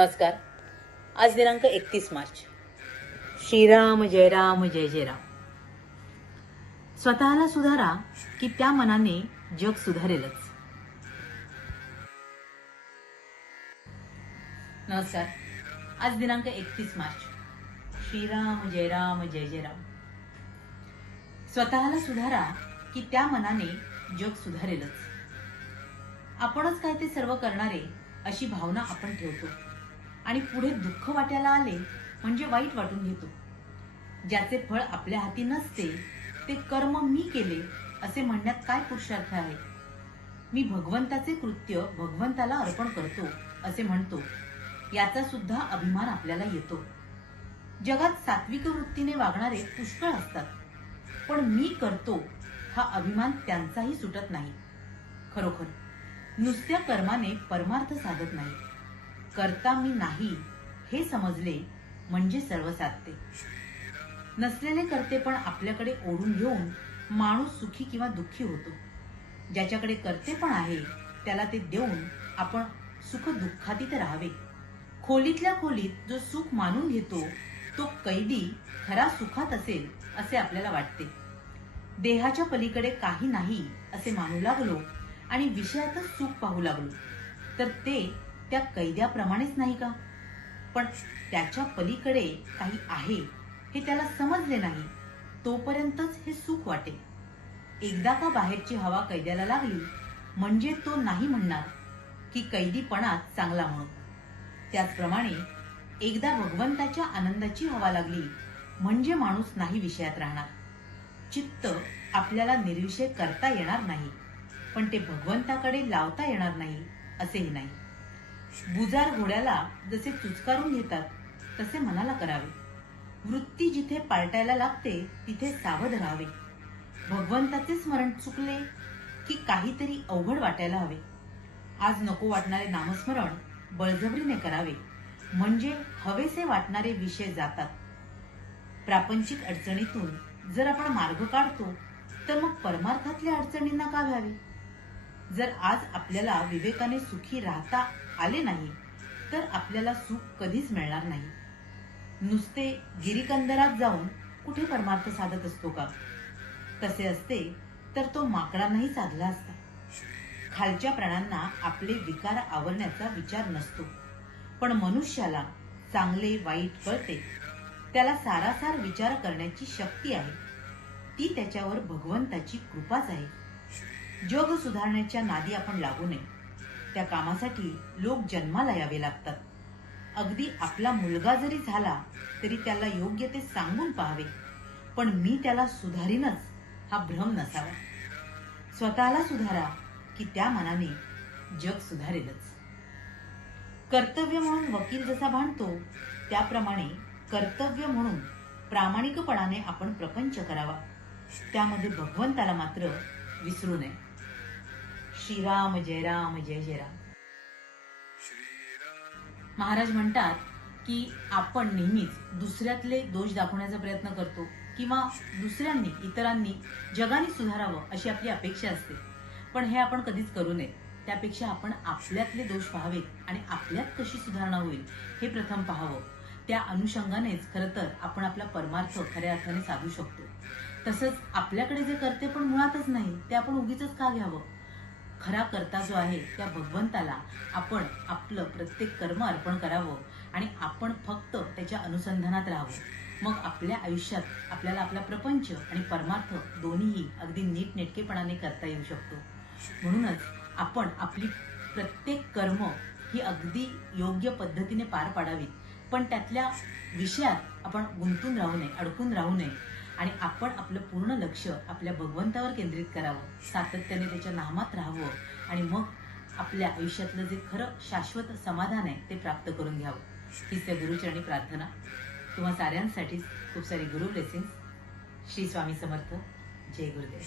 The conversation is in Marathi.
नमस्कार. आज दिनांक 31 मार्च. श्रीराम जय राम जय जय राम. स्वतःला सुधारा की त्या मनाने जग सुधारेलच. नमस्कार. आज दिनांक 31 मार्च. श्रीराम जय राम जय जय राम. स्वतःला सुधारा की त्या मनाने जग सुधारेलच. आपणच काय ते सर्व करणारे अशी भावना आपण ठेवतो आणि पुढे दुःख वाट्याला आले म्हणजे वाईट वाटून घेतो. ज्याचे फळ आपल्या हाती नसते ते कर्म मी केले असे म्हणण्यात काय पुरुषार्थ आहे. मी भगवंताचे कृत्य भगवंताला अर्पण करतो असे म्हणतो, याचा सुद्धा अभिमान आपल्याला येतो. जगात सात्विक वृत्तीने वागणारे पुष्कळ असतात, पण मी करतो हा अभिमान त्यांचाही सुटत नाही. खरोखर नुसत्या कर्माने परमार्थ साधत नाही. करता मी नाही हे समजले म्हणजे सर्व साधते. नसलेले करते पण आपल्याकडे ओढून घेऊन माणूस सुखी किंवा दुःखी होतो. ज्याच्याकडे करते पण आहे त्याला ते देऊन आपण सुख दुःखातीत राहावे. खोलीतल्या खोलीत जो सुख मानून घेतो तो कैदी खरा सुखात असेल असे आपल्याला वाटते. देहाच्या पलीकडे काही नाही असे मानू लागलो आणि विषयातच सुख पाहू लागलो तर ते त्या कैद्याप्रमाणेच नाही का? पण त्याच्या पलीकडे काही आहे हे त्याला समजले नाही तोपर्यंतच हे सुख वाटेल. एकदा का बाहेरची हवा कैद्याला लागली म्हणजे तो नाही म्हणणार की कैदीपणात चांगला म्हणून. त्याचप्रमाणे एकदा भगवंताच्या आनंदाची हवा लागली म्हणजे माणूस नाही विषयात राहणार. चित्त आपल्याला निर्विषय करता येणार नाही, पण ते भगवंताकडे लावता येणार नाही असेही नाही. बुजार घोड्याला जसे चुचकारून घेतात तसे मनाला करावे. वृत्ती जिथे पालटायला लागते तिथे सावध राहावे. भगवंताचे स्मरण चुकले की काहीतरी अवघड वाटायला हवे. आज नको वाटणारे नामस्मरण बळजबरीने करावे म्हणजे हवेसे वाटणारे विषय जातात. प्रापंचिक अडचणीतून जर आपण मार्ग काढतो तर मग परमार्थातल्या अडचणींना का व्हावे. जर आज आपल्याला विवेकाने सुखी राहता आले नाही तर आपल्याला सुख कधीच मिळणार नाही. नुसते गिरीकंदरात जाऊन कुठे परमार्थ साधत असतो का? तसे असते तर तो माकडांनाही साधला असता. खालच्या प्राण्यांना आपले विकार आवरण्याचा विचार नसतो, पण मनुष्याला चांगले वाईट कळते. त्याला सारासार विचार करण्याची शक्ती आहे. ती त्याच्यावर भगवंताची कृपाच आहे. जग सुधारण्याच्या नादी आपण लागू नये. त्या कामासाठी लोक जन्माला यावे लागतात. अगदी आपला मुलगा जरी झाला तरी त्याला योग्य ते सांगून पाहावे, पण मी त्याला सुधारीनच हा भ्रम नसावा. स्वतःला सुधारा की त्या मनाने जग सुधारेलच. कर्तव्य म्हणून वकील जसा भांडतो त्याप्रमाणे कर्तव्य म्हणून प्रामाणिकपणाने आपण प्रपंच करावा. त्यामध्ये भगवंताला मात्र विसरू नये. श्रीराम जय राम जय जय राम. महाराज म्हणतात की आपण नेहमीच दुसऱ्यातले दोष दाखवण्याचा प्रयत्न करतो किंवा दुसऱ्यांनी इतरांनी जगाने सुधारावं अशी आपली अपेक्षा असते, पण हे आपण कधीच करू नये. त्यापेक्षा आपण आपल्यातले दोष पाहावेत आणि आपल्यात कशी सुधारणा होईल हे प्रथम पाहावं. त्या अनुषंगानेच खरं तर आपण आपला परमार्थ खऱ्या अर्थाने साधू शकतो. तसंच आपल्याकडे जे करते पण मुळातच नाही ते आपण उगीच का घ्यावं. खरा करता जो आहे त्या भगवंताला आपण आपलं प्रत्येक कर्म अर्पण करावं आणि आपण फक्त त्याच्या अनुसंधानात राहावं. मग आपल्या आयुष्यात आपल्याला आपला प्रपंच आणि परमार्थ दोन्हीही अगदी नीटनेटकेपणाने करता येऊ शकतो. म्हणूनच आपण आपली प्रत्येक कर्म ही अगदी योग्य पद्धतीने पार पाडावीत, पण त्यातल्या विषयात आपण गुंतून राहू नये, अडकून राहू नये आणि आपण आपलं पूर्ण लक्ष आपल्या भगवंतावर केंद्रित करावं. सातत्याने त्याच्या नामात राहावं आणि मग आपल्या आयुष्यातलं जे खरं शाश्वत समाधान आहे ते प्राप्त करून घ्यावं. हीच त्या गुरुचरणी प्रार्थना. तुम्हा साऱ्यांसाठीच खूप सारी गुरु ब्लेसिंग्स. श्री स्वामी समर्थ. जय गुरुदेव.